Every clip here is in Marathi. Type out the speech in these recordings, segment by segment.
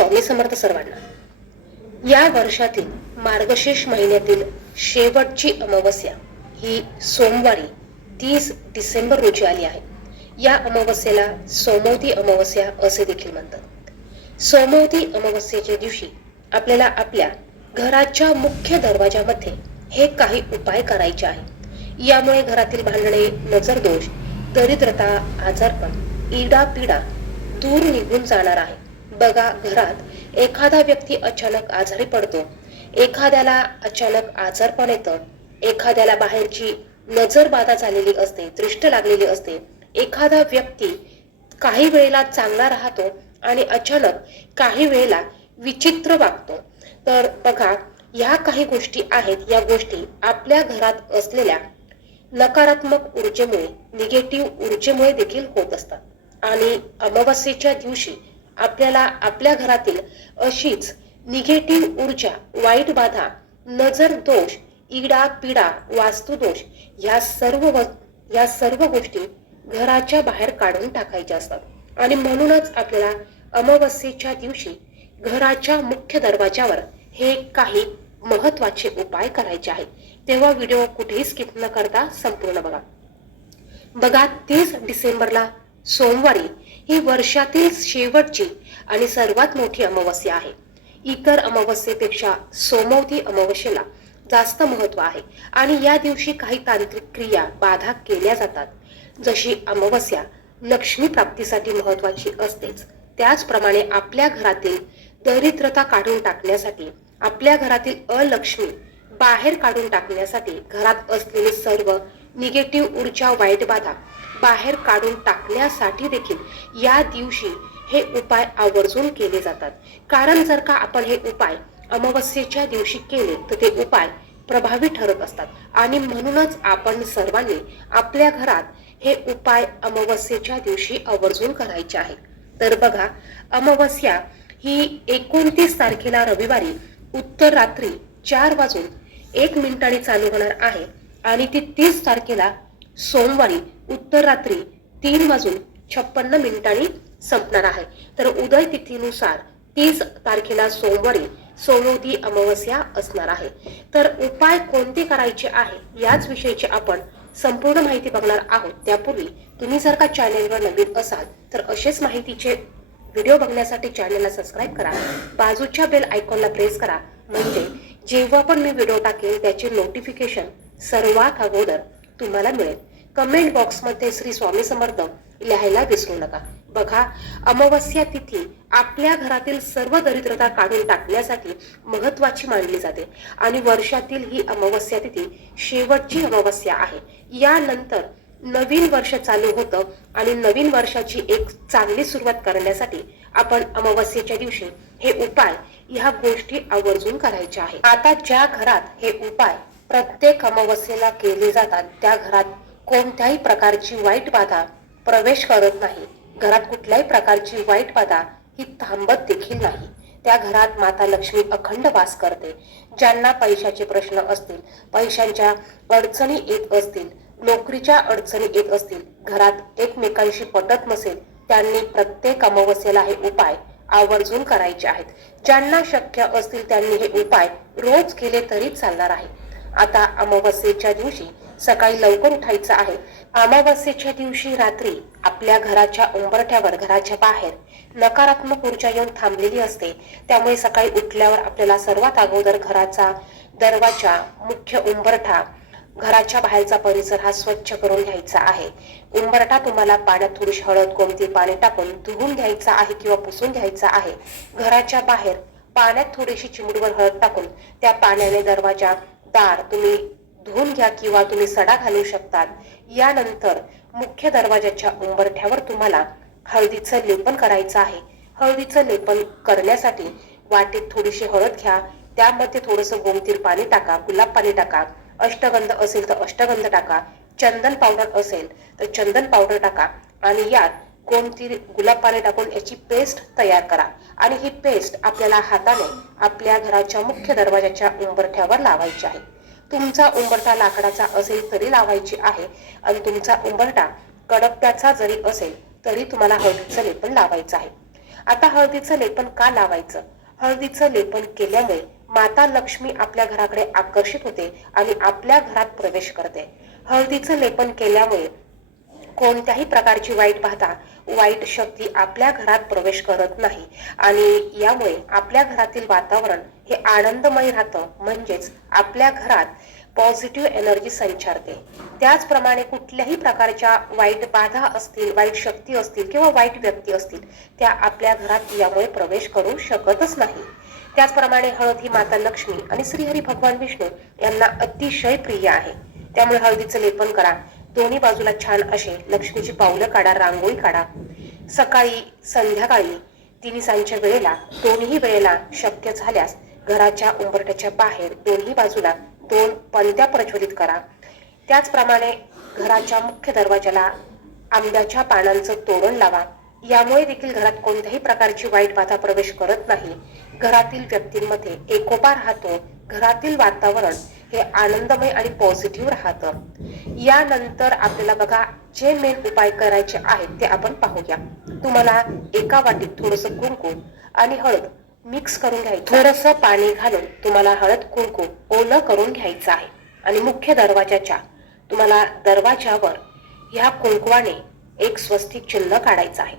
स्वामी समर्थ सर्वांना. या वर्षातील मार्गशीर्ष महिन्यातील शेवटची अमावस्या ही सोमवारी तीस डिसेंबर रोजी आली आहे. या अमावस्येला सोमवती अमावस्या असे देखील म्हणतात. सोमवती अमावस्येच्या दिवशी आपल्याला आपल्या घराच्या मुख्य दरवाजामध्ये हे काही उपाय करायचे आहे यामुळे घरातील भांडणे नजरदोष दरिद्रता आजारपण इडापिडा दूर निघून जाणार आहे. बघा घरात एखादा व्यक्ती अचानक आजारी पडतो. एखाद्याला अचानक आजारपण येतं. एखाद्याला बाहेरची नजर बाधा झालेली असते दृष्ट लागलेली असते. एखादा व्यक्ती काही वेळेला चांगला राहतो आणि अचानक काही वेळेला विचित्र वागतो. तर बघा ह्या काही गोष्टी आहेत. या गोष्टी आपल्या घरात असलेल्या नकारात्मक ऊर्जेमुळे निगेटिव्ह ऊर्जेमुळे देखील होत असतात. आणि अमावस्येच्या दिवशी आपल्याला आपल्या घरातील अशीच निगेटिव्ह ऊर्जा वाईट बाधा नजर दोष इडा पिडा वास्तुदोष या सर्व या सर्व गोष्टी घराच्या बाहेर काढून टाकायच्या असतात. आणि म्हणूनच आपल्याला अमावस्येच्या दिवशी घराच्या मुख्य दरवाजावर हे काही महत्त्वाचे उपाय करायचे आहेत. तेव्हा व्हिडिओ कुठेही स्किप न करता संपूर्ण बघा. बघा तीस डिसेंबरला सोमवारी ही वर्षातील शेवटची आणि सर्वात मोठी अमावस्या आहे. इतर अमावस्येपेक्षा सोमवती अमावस्येला जास्त महत्त्व आहे आणि या दिवशी काही तांत्रिक क्रिया बाधा केल्या जातात. जशी अमावस्या लक्ष्मी प्राप्तीसाठी महत्वाची असतेच त्याचप्रमाणे आपल्या घरातील दरिद्रता काढून टाकण्यासाठी आपल्या घरातील अलक्ष्मी बाहेर काढून टाकण्यासाठी घरात असलेली सर्व निगेटिव्ह ऊर्जा वाईट बाधा बाहेर काढून टाकण्यासाठी देखील या दिवशी हे उपाय आवर्जून केले जातात. कारण जर का आपण हे उपाय अमावस्येच्या दिवशी केले तर ते उपाय प्रभावी ठरत असतात. आणि म्हणूनच आपण सर्वांनी आपल्या घरात हे उपाय अमावस्येच्या दिवशी आवर्जून करायचे आहे. तर बघा अमावस्या ही एकोणतीस तारखेला रविवारी उत्तर रात्री चार वाजून एक मिनिटांनी चालू होणार आहे. आणि ती तीस तारखेला सोमवारी उत्तर रात्री तीन वाजून छप्पन्न मिनिटांनी संपणार आहे. तर उदय तिथीनुसार तीस तारखेला सोमवारी सोमोदी अमावस्या असणार आहे. तर उपाय कोणते करायचे आहे? याच विषयीची आपण संपूर्ण माहिती बघणार आहोत. त्यापूर्वी तुम्ही जर का चॅनेलवर नवीन असाल तर असेच माहितीचे व्हिडिओ बघण्यासाठी चॅनेलला सबस्क्राईब करा. बाजूच्या बेल आयकॉनला प्रेस करा. म्हणजे जेव्हा पण मी व्हिडिओ टाकेल त्याचे नोटिफिकेशन सर्वात अगोदर तुम्हाला मिळेल. कमेंट बॉक्समध्ये श्री स्वामी समर्थ लिहायला विसरू नका. बघा अमावस्या तिथी आपल्या घरातील सर्व दरिद्रता काढून टाकण्यासाठी महत्वाची मानली जाते. आणि वर्षातील ही अमावस्या तिथी शेवटची अमावस्या आहे. यानंतर नवीन वर्ष चालू होतं आणि नवीन वर्षाची एक चांगली सुरुवात करण्यासाठी आपण अमावस्येच्या दिवशी हे उपाय ह्या गोष्टी आवर्जून करायच्या आहेत. आता ज्या घरात हे उपाय प्रत्येक अमावस्येला केले जातात त्या घरात कोणत्याही प्रकारची वाईट बाधा प्रवेश करत नाही. घरात कुठल्याही प्रकारची वाईट बाधा ही थांबत देखील नाही. त्या घरात माता लक्ष्मी अखंड वास करते. ज्यांना पैशाचे प्रश्न असतील पैशांच्या अडचणी येत असतील नोकरीच्या अडचणी येत असतील घरात एकमेकांशी पटत नसेल त्यांनी प्रत्येक अमावस्येला हे उपाय आवर्जून करायचे आहेत. ज्यांना शक्य असतील त्यांनी हे उपाय रोज केले तरी चालणार आहे. आता अमावस्येच्या दिवशी सकाळी लवकर उठायचं आहे. अमावस्येच्या दिवशी रात्री आपल्या घराच्या उंबरठ्यावर घराच्या बाहेर नकारात्मक ऊर्जा येऊन थांबलेली असते. त्यामुळे सकाळी उठल्यावर आपल्याला सर्वात अगोदर घराचा दरवाजा मुख्य उंबरठा घराच्या बाहेरचा परिसर हा स्वच्छ करून घ्यायचा आहे. उंबरठा तुम्हाला पाण्यात थोडीशी हळद कोणती पाणी टाकून धुवून घ्यायचा आहे किंवा पुसून घ्यायचा आहे. घराच्या बाहेर पाण्यात थोडीशी चिमडीवर हळद टाकून त्या पाण्याने दरवाजा दार तुम्ही धुवून घ्या किंवा तुम्ही सडा घालू शकतात. यानंतर मुख्य दरवाजाच्या उंबरठ्यावर तुम्हाला हळदीचं लेपन करायचं आहे. हळदीचं लेपन करण्यासाठी वाटेत थोडीशी हळद घ्या. त्यामध्ये थोडंसं गोमतीर पाणी टाका गुलाब पाणी टाका. अष्टगंध असेल तर अष्टगंध टाका. चंदन पावडर असेल तर चंदन पावडर टाका. आणि यात गोमतीर गुलाब पाणी टाकून याची पेस्ट तयार करा. आणि ही पेस्ट आपल्याला हाताने आपल्या घराच्या मुख्य दरवाजाच्या उंबरठ्यावर लावायची आहे. तुमचा उंबरठा लाकडाचा असेल तरी लावायची आहे. आणि तुमचा उंबरठा कडप्प्याचा जरी असेल तरी तुम्हाला हळदीचं लेपन लावायचं आहे. आता हळदीचं लेपन का लावायचं? हळदीचं लेपन केल्यामुळे माता लक्ष्मी आपल्या घराकडे आकर्षित होते आणि आपल्या घरात प्रवेश करते. हळदीचं लेपन केल्यामुळे कोणत्याही प्रकारची वाईट पाहता वाईट शक्ती आपल्या घरात प्रवेश करत नाही. आणि यामुळे आपल्या घरातील वातावरण हे आनंदमय राहतं. म्हणजेच आपल्या घरात पॉझिटिव्ह एनर्जी संचारते. त्याचप्रमाणे कुठल्याही प्रकारच्या वाईट बाधा असतील वाईट शक्ती असतील किंवा वाईट व्यक्ती असतील त्या आपल्या घरात यामुळे प्रवेश करू शकतच नाही. त्याचप्रमाणे हळद ही माता लक्ष्मी आणि श्रीहरी भगवान विष्णू यांना अतिशय प्रिय आहे. त्यामुळे हळदीचं लेपन करा. दोन्ही बाजूला छान असे लक्ष्मीची पावलं काढा रांगोळी काढा. सकाळी संध्याकाळी तिनिसांच्या वेळेला दोन्ही वेळेला शक्य झाल्यास घराच्या उंबरट्याच्या बाहेर दोन्ही बाजूला दोन पंत्या प्रज्वलित करा. त्याचप्रमाणे घराच्या मुख्य दरवाजाला आंब्याच्या पानांचं तोरण लावा. यामुळे देखील घरात कोणत्याही प्रकारची वाईट बाधा प्रवेश करत नाही. घरातील व्यक्तींमध्ये एकोपा राहतो. घरातील वातावरण हे आनंदमय आणि पॉझिटिव्ह राहतं. यानंतर आपल्याला बघा जे मेन उपाय करायचे आहेत ते आपण पाहूया. तुम्हाला एका वाटीत थोडस कुंकू आणि हळद मिक्स करून घ्यायचं. थोडस पाणी घालून तुम्हाला हळद कुंकू ओलं करून घ्यायचं आहे. आणि मुख्य दरवाजाच्या तुम्हाला दरवाजावर ह्या कुंकवाने एक स्वस्तिक चिन्ह काढायचं आहे.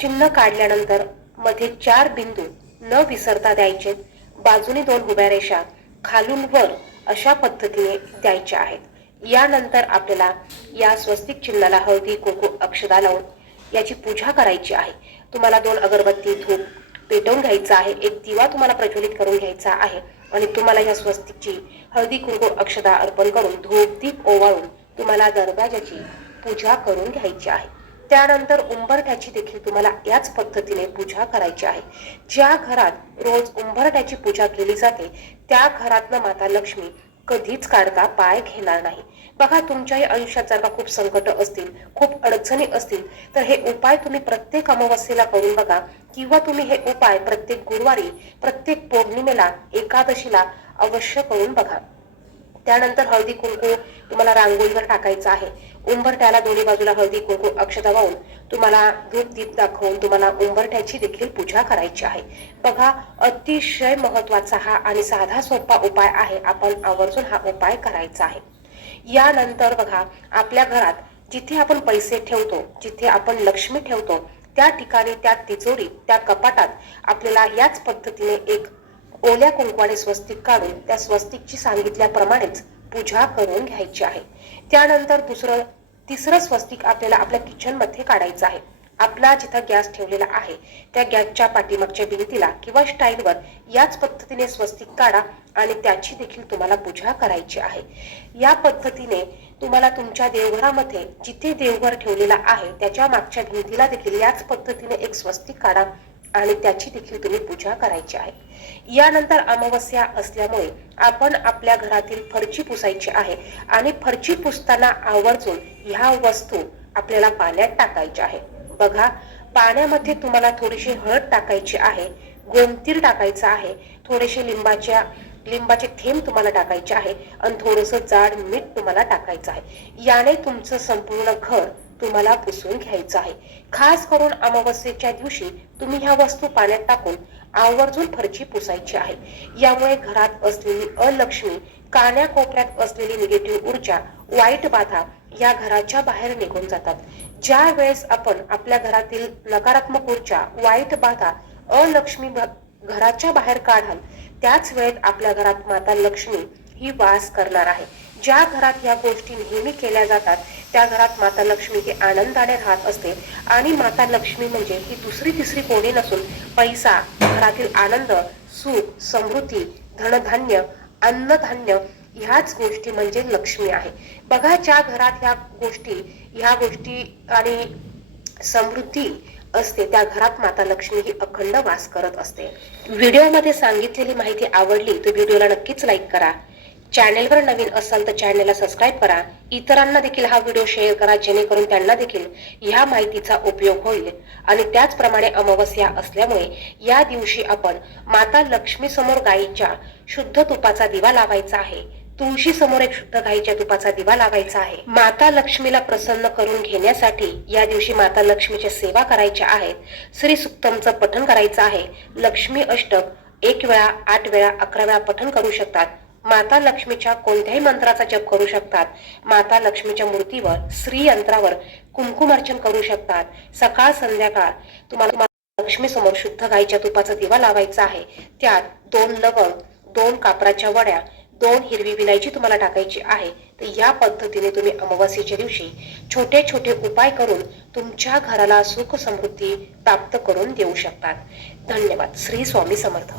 चिन्ह काढल्यानंतरमध्ये चार बिंदू न विसरता द्यायचे. बाजूने दोन उभ्या रेषा खालून वर अशा पद्धतीने द्यायच्या आहेत. यानंतर आपल्याला या स्वस्तिक चिन्हाला हळदी कुंकू अक्षदा लावून याची पूजा करायची आहे. तुम्हाला दोन अगरबत्ती धूप पेटवून घ्यायचा आहे. एक दिवा तुम्हाला प्रज्वलित करून घ्यायचा आहे आणि तुम्हाला या स्वस्तिकची हळदी कुंकू अक्षदा अर्पण करून धूप दीप ओवाळून तुम्हाला दरवाजाची पूजा करून घ्यायची आहे. त्यानंतर उंबरठ्याची देखील तुम्हाला याच पद्धतीने पूजा करायची आहे. ज्या घरात रोज उंबरठ्याची पूजा केली जाते त्या घरातनं माता लक्ष्मी कधीच काढता पाय घेणार नाही. बघा तुमच्याही आयुष्यात जर का खूप संकट असतील खूप अडचणी असतील तर हे उपाय तुम्ही प्रत्येक अमावस्येला करून बघा. किंवा तुम्ही हे उपाय प्रत्येक गुरुवारी प्रत्येक पौर्णिमेला एकादशीला अवश्य करून बघा. त्यानंतर हळदी कुंकू तुम्हाला रांगोळीवर टाकायचं आहे. उंबरठ्याला दोन्ही बाजूला हळदी कुंकू अक्षता वाहून तुम्हाला धूप दीप दाखवून तुम्हाला उंबरठ्याची देखील पूजा करायची आहे. बघा अतिशय महत्त्वाचा हा आणि साधा सोपा उपाय आहे. आपण आवर्जून हा उपाय करायचा आहे. यानंतर बघा आपल्या घरात जिथे आपण पैसे ठेवतो जिथे आपण लक्ष्मी ठेवतो त्या ठिकाणी त्या तिजोरी त्या कपाटात आपल्याला याच पद्धतीने एक ओल्या कुंकवाने स्वस्तिक काढून त्या स्वस्तिकची सांगितल्याप्रमाणेच पूजा करून घ्यायची आहे. त्यानंतर दुसरं तिसरं स्वस्तिक आपल्याला आपल्या किचनमध्ये काढायचं आहे. आपला जिथं गॅस ठेवलेला आहे त्या गॅसच्या पाठीमागच्या भिंतीला किंवा स्टाईलवर याच पद्धतीने स्वस्तिक काढा आणि त्याची देखील तुम्हाला पूजा करायची आहे. या पद्धतीने तुम्हाला तुमच्या देवघरामध्ये जिथे देवघर ठेवलेला आहे त्याच्या मागच्या भिंतीला देखील याच पद्धतीने एक स्वस्तिक काढा. आणि त्याची देखील तुम्ही पूजा करायची आहे. यानंतर अमावस्या असल्यामुळे आपण आपल्या घरातील फरची पुसायची आहे आणि फरची पुसताना आवर्जून ह्या वस्तू आपल्याला पाण्यात टाकायच्या आहे बघा पाण्यामध्ये तुम्हाला थोडीशी हळद टाकायची आहे गोमतीर टाकायचं आहे थोडेसे लिंबाच्या लिंबाचे थेंब तुम्हाला टाकायचे आहे आणि थोडंसं जाड मीठ तुम्हाला टाकायचं आहे. याने तुमचं संपूर्ण घर तुम्हाला पुसून घ्यायचं आहे. खास करून अमावस्येच्या दिवशी तुम्ही ह्या वस्तू पाण्यात टाकून आवर्जून फरची पुसायची आहे. यामुळे घरात असलेली अलक्ष्मी कान्या कोपऱ्यात असलेली निगेटिव्ह ऊर्जा वाईट बाधा या घराच्या बाहेर निघून जातात. ज्या वेळेस आपण आपल्या घरातील नकारात्मक ऊर्जा वाईट बाधा अलक्ष्मी घराच्या बाहेर काढाल त्याच वेळेत आपल्या घरात माता लक्ष्मी ही वास करणार आहे. ज्या घरात ह्या गोष्टी नेहमी केल्या जातात त्या घरात माता लक्ष्मी ही आनंदाने राहत असते. आणि माता लक्ष्मी म्हणजे ही दुसरी तिसरी कोणी नसून पैसा घरातील आनंद सुख समृद्धी धनधान्य अन्नधान्य ह्याच गोष्टी म्हणजे लक्ष्मी आहे. बघा ज्या घरात ह्या गोष्टी ह्या गोष्टी आणि समृद्धी असते त्या घरात माता लक्ष्मी ही अखंड वास करत असते. व्हिडिओमध्ये सांगितलेली माहिती आवडली तर व्हिडिओला नक्कीच लाईक करा. चॅनेलवर नवीन असाल तर चॅनेलला सबस्क्राईब करा. इतरांना देखील हा व्हिडिओ शेअर करा जेणेकरून त्यांना देखील ह्या माहितीचा उपयोग होईल. आणि त्याचप्रमाणे अमावस्या असल्यामुळे या दिवशी आपण माता लक्ष्मी समोर गायीच्या शुद्ध तुपाचा दिवा लावायचा आहे. तुळशी समोर एक शुद्ध गाईच्या तुपाचा दिवा लावायचा आहे. माता लक्ष्मीला प्रसन्न करून घेण्यासाठी या दिवशी माता लक्ष्मीच्या सेवा करायच्या आहेत श्री सुक्तमचं पठण करायचं आहे. लक्ष्मी अष्टक एक वेळा आठ वेळा अकरा वेळा पठण करू शकतात. माता लक्ष्मीच्या कोणत्याही मंत्राचा जप करू शकतात. माता लक्ष्मीच्या मूर्तीवर श्री यंत्रावर कुंकुमार्चन करू शकतात. सकाळ संध्याकाळ तुम्हाला लक्ष्मी समोर शुद्ध गाईच्या तुपाचा दिवा लावायचा आहे. त्यात दोन लवंग दोन कापराच्या वड्या दोन हिरवी विलायची तुम्हाला टाकायची आहे. तर या पद्धतीने तुम्ही अमावस्येच्या दिवशी छोटे छोटे उपाय करून तुमच्या घराला सुख समृद्धी प्राप्त करून देऊ शकतात. धन्यवाद. श्री स्वामी समर्थ.